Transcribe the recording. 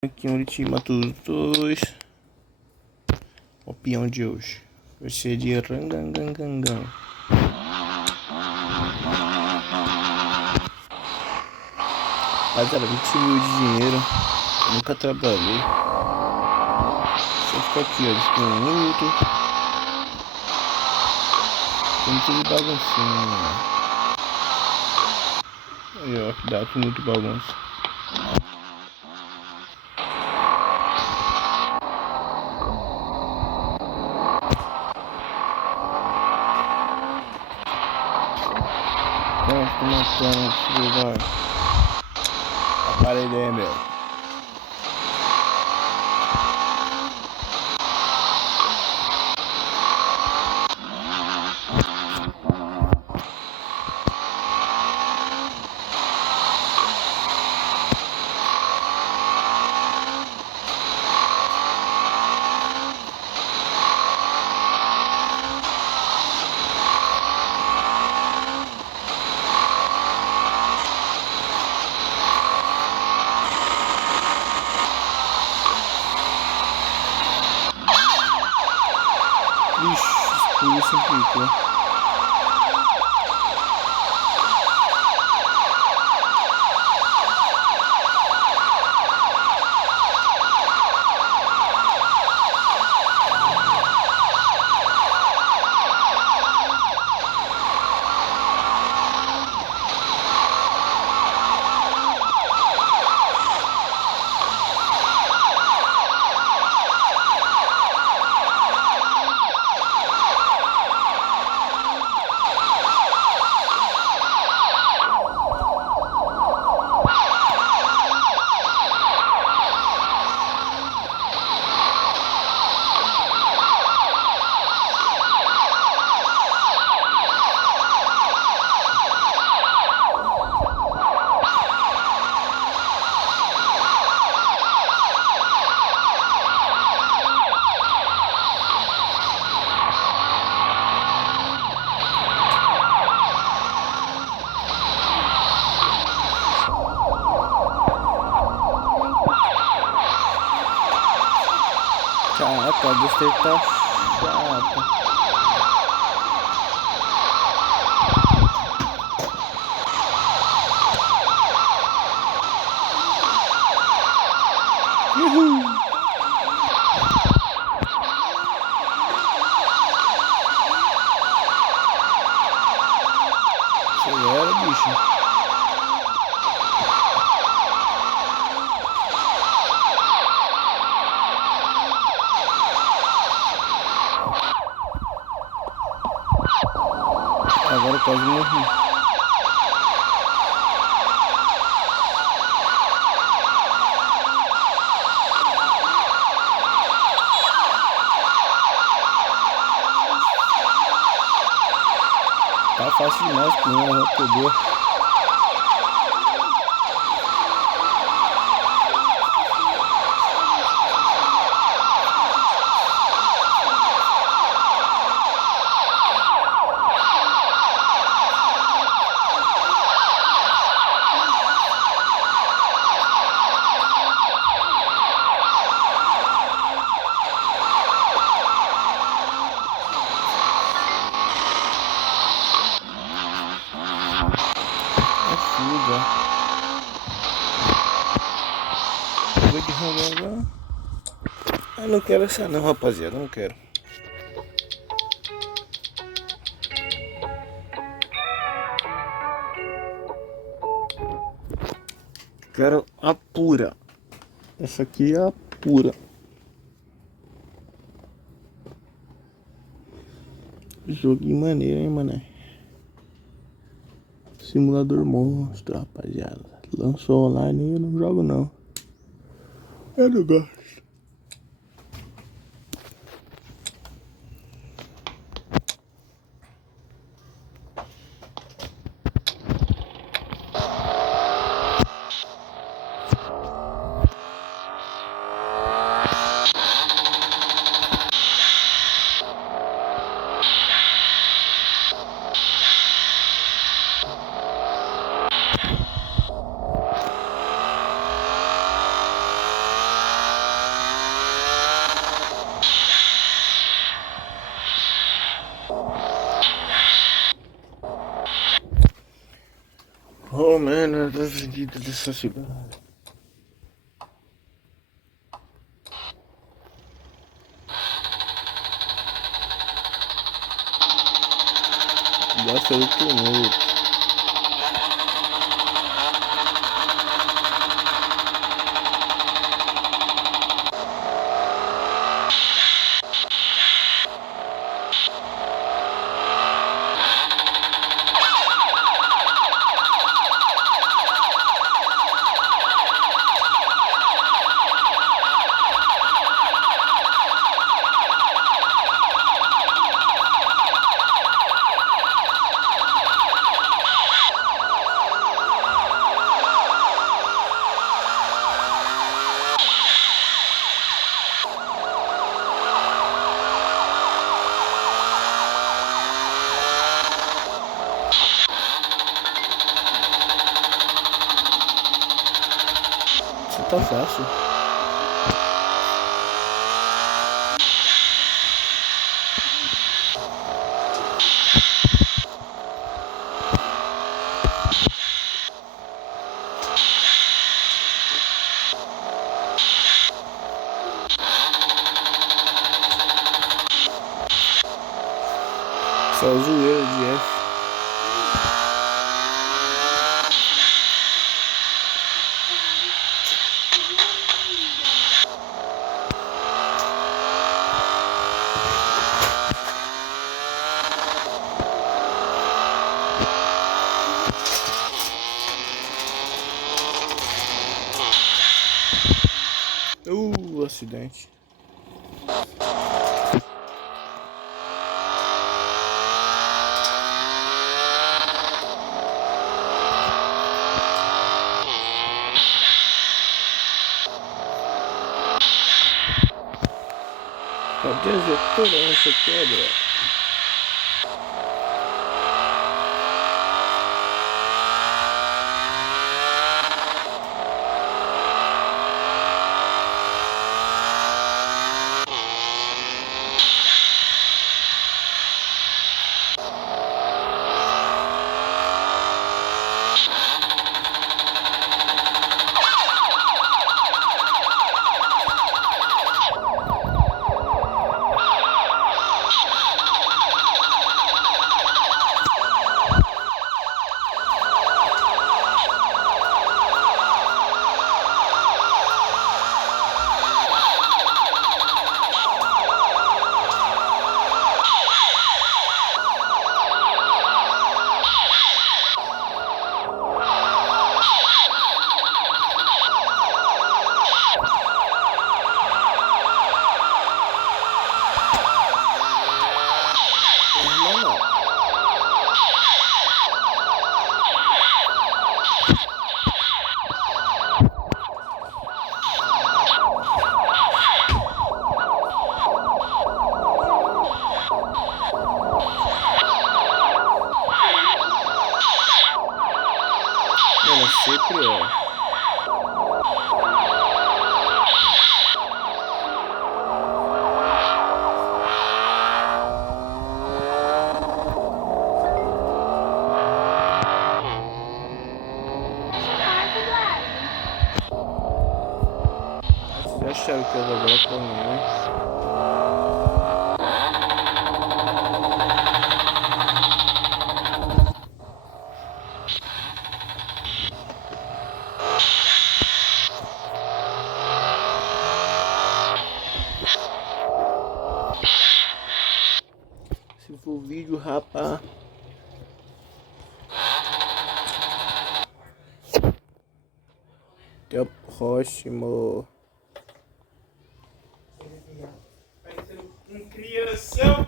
Aqui um time dos dois. O peão de hoje vai ser de rangangangangão. Rapaziada, 20 mil de dinheiro. Nunca trabalhei. Só ficar aqui, ó, de minuto. Tem tudo baguncinho. Aí, ó, que dá muito bagunça. Tô matando esse lugar. Aparelho aí, meu. Ixi, por isso implicou. Caraca, você tá chato. Uhul. Acelera, bicho. Agora eu quase morri. Tá fácil demais com ela, vai perder. Vou de rango agora. Eu não quero essa não, rapaziada, não quero. Quero a pura. Essa aqui é a pura. Joguinho maneiro, hein, mané. Simulador monstro, rapaziada. Lançou online e eu não jogo não. Eu não gosto. cara da vida dessa cidade. Gasta 8 minutos. Tá fácil. Só zoeira de F. Acidente. Cadê a segurança, quebra? Mano, sempre é. Vocês acharam que eu vou agora pra mim, né? Se for vídeo, rapaz. Até o próximo. Parecendo um crianção.